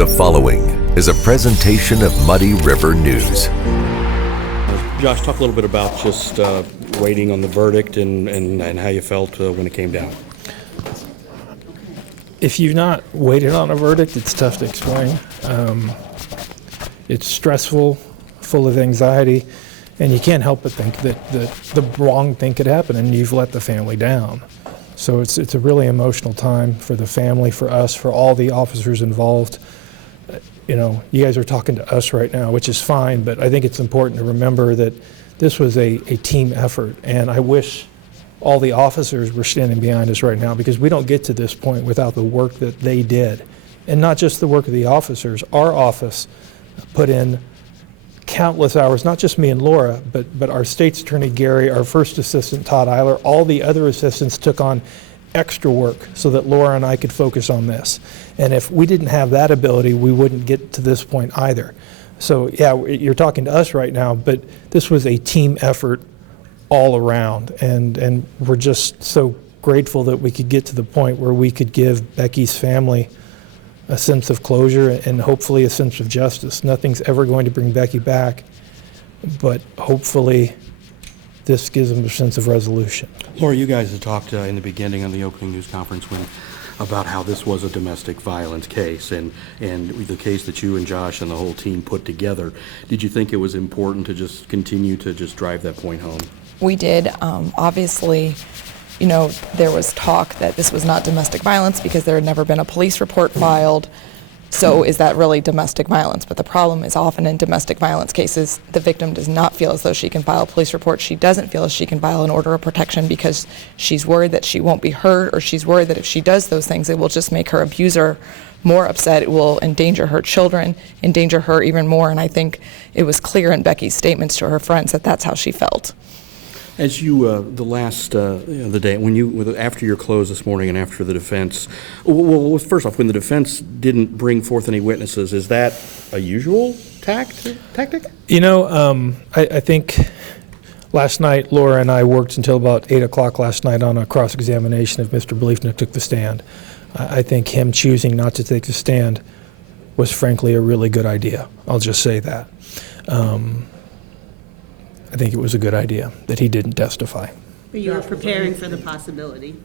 The following is a presentation of Muddy River News. Josh, talk a little bit about just waiting on the verdict and how you felt when it came down. If you've not waited on a verdict, it's tough to explain. It's stressful, full of anxiety, and you can't help but think that the wrong thing could happen and you've let the family down. So it's a really emotional time for the family, for us, for all the officers involved. You know, you guys are talking to us right now, which is fine, but I think it's important to remember that this was a team effort, and I wish all the officers were standing behind us right now, because we don't get to this point without the work that they did. And not just the work of the officers. Our office put in countless hours, not just me and Laura, but our state's attorney, Gary, our first assistant, Todd Eiler, all the other assistants took on extra work so that Laura and I could focus on this. And if we didn't have that ability, we wouldn't get to this point either. So yeah, you're talking to us right now, but this was a team effort all around, and we're just so grateful that we could get to the point where we could give Becky's family a sense of closure and hopefully a sense of justice. Nothing's ever going to bring Becky back, but hopefully this gives them a sense of resolution. Laura, you guys had talked in the beginning on the opening news conference about how this was a domestic violence case and the case that you and Josh and the whole team put together. Did you think it was important to just continue to just drive that point home? We did. Obviously, you know, there was talk that this was not domestic violence because there had never been a police report filed. So is that really domestic violence? But the problem is often in domestic violence cases, the victim does not feel as though she can file a police report. She doesn't feel as she can file an order of protection because she's worried that she won't be heard, or she's worried that if she does those things, it will just make her abuser more upset. It will endanger her children, endanger her even more. And I think it was clear in Becky's statements to her friends that that's how she felt. As you, the day, after your close this morning and after the defense, well, first off, when the defense didn't bring forth any witnesses, is that a usual tactic? You know, I think last night, Laura and I worked until about 8 o'clock last night on a cross-examination of Mr. Bliefnick took the stand. I think him choosing not to take the stand was frankly a really good idea. I'll just say that. I think it was a good idea that he didn't testify. But you were preparing for the possibility.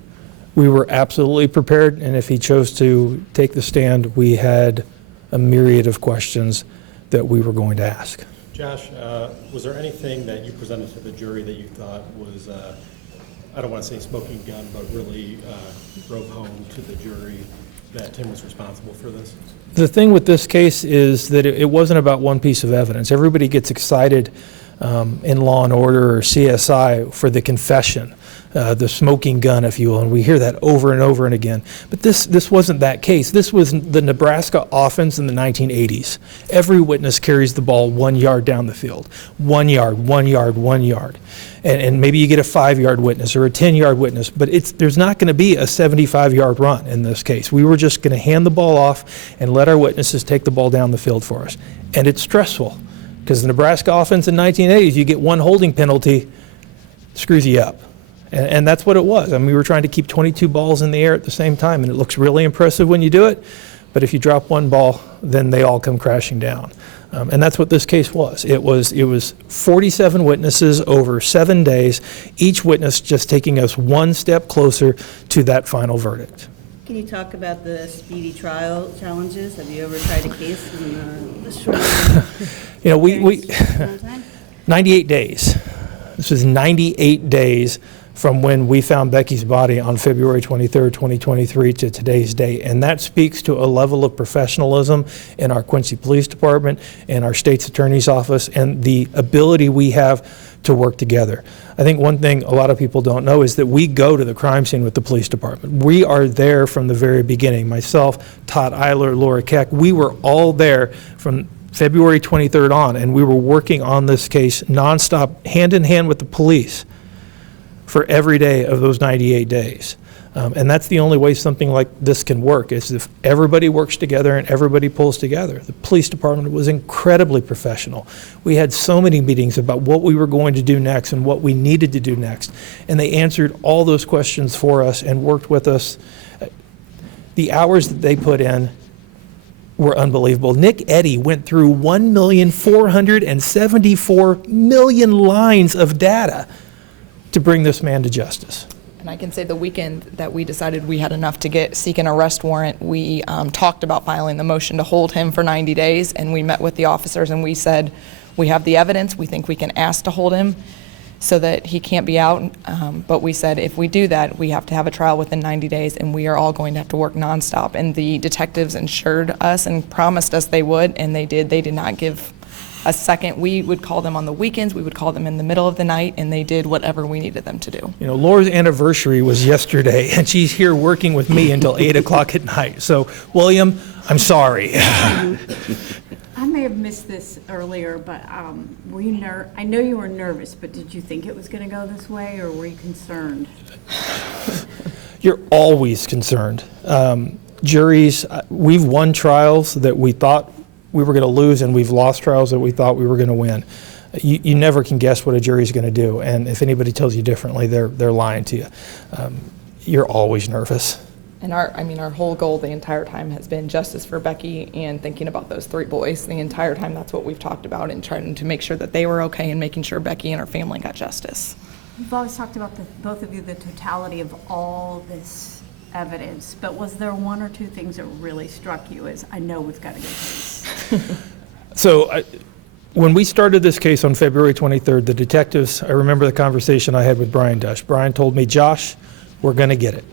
We were absolutely prepared, and if he chose to take the stand, we had a myriad of questions that we were going to ask. Josh, was there anything that you presented to the jury that you thought was, I don't want to say smoking gun, but really drove home to the jury that Tim was responsible for this? The thing with this case is that it wasn't about one piece of evidence. Everybody gets excited in Law and Order or CSI for the confession, the smoking gun, if you will, and we hear that over and over and again. But this wasn't that case. This was the Nebraska offense in the 1980s. Every witness carries the ball 1 yard down the field. 1 yard, 1 yard, 1 yard. And maybe you get a 5-yard witness or a 10-yard witness, but there's not going to be a 75-yard run in this case. We were just going to hand the ball off and let our witnesses take the ball down the field for us. And it's stressful, because the Nebraska offense in the 1980s, you get one holding penalty, screws you up. And that's what it was. I mean, we were trying to keep 22 balls in the air at the same time, and it looks really impressive when you do it, but if you drop one ball, then they all come crashing down. And that's what this case was. It was 47 witnesses over 7 days, each witness just taking us one step closer to that final verdict. Can you talk about the speedy trial challenges? Have you ever tried a case in this short You know, we 98 days. This was 98 days from when we found Becky's body on February 23rd, 2023 to today's date. And that speaks to a level of professionalism in our Quincy Police Department and our state's attorney's office and the ability we have to work together. I think one thing a lot of people don't know is that we go to the crime scene with the police department. We are there from the very beginning. Myself, Todd Eiler, Laura Keck, we were all there from February 23rd on, and we were working on this case nonstop, hand in hand with the police for every day of those 98 days. And that's the only way something like this can work, is if everybody works together and everybody pulls together. The police department was incredibly professional. We had so many meetings about what we were going to do next and what we needed to do next. And they answered all those questions for us and worked with us. The hours that they put in were unbelievable. Nick Eddy went through 1,474,000,000 lines of data to bring this man to justice. And I can say the weekend that we decided we had enough to seek an arrest warrant, we talked about filing the motion to hold him for 90 days, and we met with the officers and we said, we have the evidence, we think we can ask to hold him so that he can't be out, but we said if we do that, we have to have a trial within 90 days and we are all going to have to work nonstop. And the detectives assured us and promised us they would, and they did. They did not give a second. We would call them on the weekends, we would call them in the middle of the night, and they did whatever we needed them to do. You know, Laura's anniversary was yesterday, and she's here working with me until 8 o'clock at night. So, William, I'm sorry. I may have missed this earlier, but were you I know you were nervous, but did you think it was going to go this way, or were you concerned? You're always concerned. Juries, we've won trials that we thought we were going to lose, and we've lost trials that we thought we were going to win. You never can guess what a jury's going to do, and if anybody tells you differently, they're lying to you. You're always nervous. And our whole goal the entire time has been justice for Becky and thinking about those 3 boys. The entire time that's what we've talked about, and trying to make sure that they were okay and making sure Becky and her family got justice. You've always talked about, both of you, the totality of all this evidence, but was there 1 or 2 things that really struck you as, I know we've got a good case? So when we started this case on February 23rd, the detectives, I remember the conversation I had with Brian Dush. Brian told me, Josh, we're going to get it.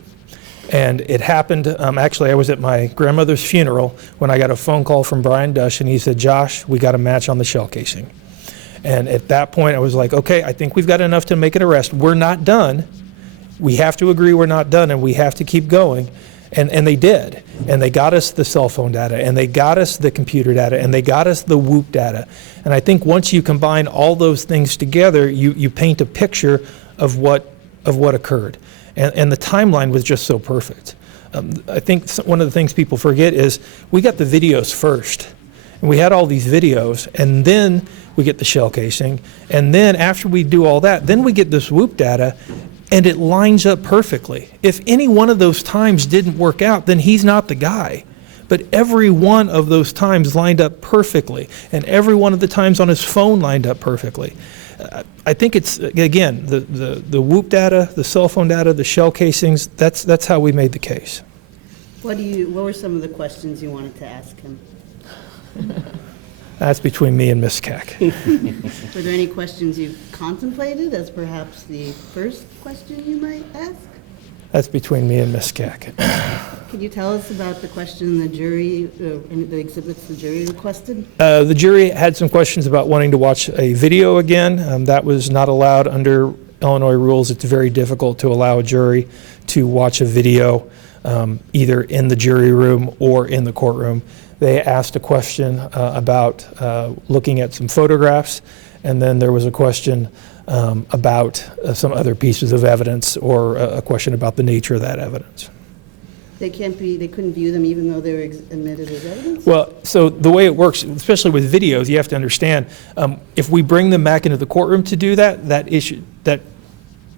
And it happened, actually I was at my grandmother's funeral when I got a phone call from Brian Dush, and he said, Josh, we got a match on the shell casing. And at that point I was like, okay, I think we've got enough to make an arrest. We're not done. We have to agree we're not done, and we have to keep going. And they did. And they got us the cell phone data, and they got us the computer data, and they got us the Whoop data. And I think once you combine all those things together, you paint a picture of what occurred. And the timeline was just so perfect. I think one of the things people forget is we got the videos first. And we had all these videos, and then we get the shell casing. And then after we do all that, then we get this Whoop data, and it lines up perfectly. If any one of those times didn't work out, then he's not the guy. But every one of those times lined up perfectly, and every one of the times on his phone lined up perfectly. I think it's, again, the Whoop data, the cell phone data, the shell casings, that's how we made the case. What were some of the questions you wanted to ask him? That's between me and Ms. Keck. Were there any questions you contemplated as perhaps the first question you might ask? That's between me and Ms. Keck. Could you tell us about the question the jury, the exhibits the jury requested? The jury had some questions about wanting to watch a video again. That was not allowed under Illinois rules. It's very difficult to allow a jury to watch a video either in the jury room or in the courtroom. They asked a question about looking at some photographs, and then there was a question about some other pieces of evidence, or a question about the nature of that evidence. They couldn't view them even though they were admitted as evidence? Well, so the way it works, especially with videos, you have to understand, if we bring them back into the courtroom to do that, that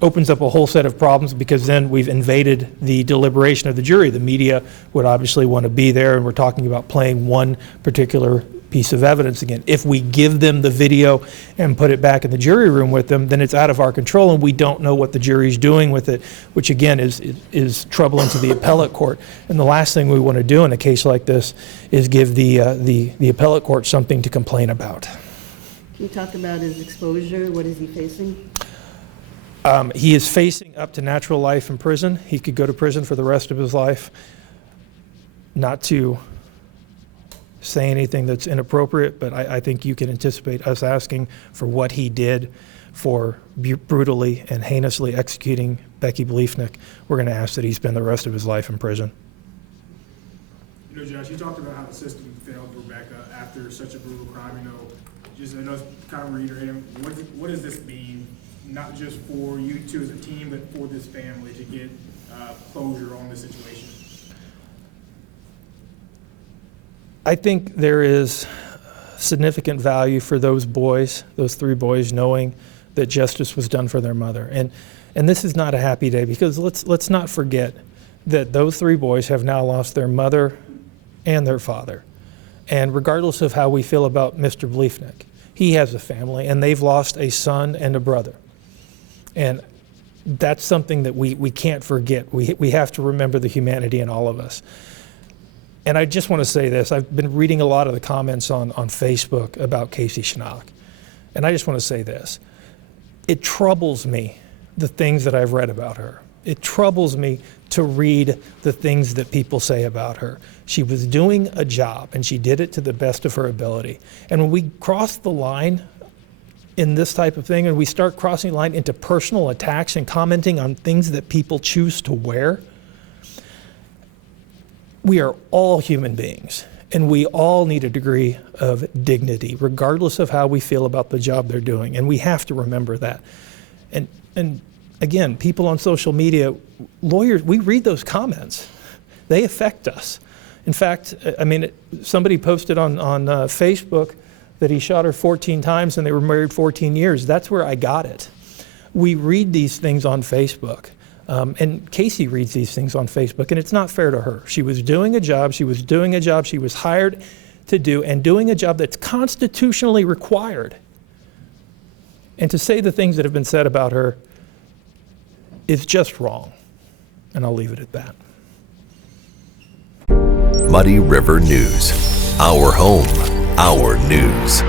opens up a whole set of problems, because then we've invaded the deliberation of the jury. The media would obviously want to be there, and we're talking about playing one particular piece of evidence again. If we give them the video and put it back in the jury room with them, then it's out of our control, and we don't know what the jury's doing with it, which again is troubling to the appellate court. And the last thing we want to do in a case like this is give the appellate court something to complain about. Can you talk about his exposure? What is he facing? He is facing up to natural life in prison. He could go to prison for the rest of his life. Not to say anything that's inappropriate, but I think you can anticipate us asking for what he did for brutally and heinously executing Becky Bliefnick. We're going to ask that he spend the rest of his life in prison. You know, Josh, you talked about how the system failed Rebecca after such a brutal crime. You know, just I know, kind of reiterating, what does this mean, not just for you two as a team, but for this family to get closure on this situation? I think there is significant value for those boys, those three boys, knowing that justice was done for their mother. And this is not a happy day, because let's not forget that those three boys have now lost their mother and their father. And regardless of how we feel about Mr. Bliefnick, he has a family, and they've lost a son and a brother. And that's something that we can't forget. We have to remember the humanity in all of us. And I just want to say this. I've been reading a lot of the comments on Facebook about Casey Schnock. And I just want to say this. It troubles me, the things that I've read about her. It troubles me to read the things that people say about her. She was doing a job, and she did it to the best of her ability. And when we cross the line in this type of thing, and we start crossing the line into personal attacks and commenting on things that people choose to wear, we are all human beings, and we all need a degree of dignity, regardless of how we feel about the job they're doing, and we have to remember that. And again, people on social media, lawyers, we read those comments. They affect us. In fact, I mean, somebody posted on Facebook that he shot her 14 times and they were married 14 years. That's where I got it. We read these things on Facebook. And Casey reads these things on Facebook, and it's not fair to her. She was doing a job she was hired to do, and doing a job that's constitutionally required. And to say the things that have been said about her is just wrong. And I'll leave it at that. Muddy River News. Our home, our news.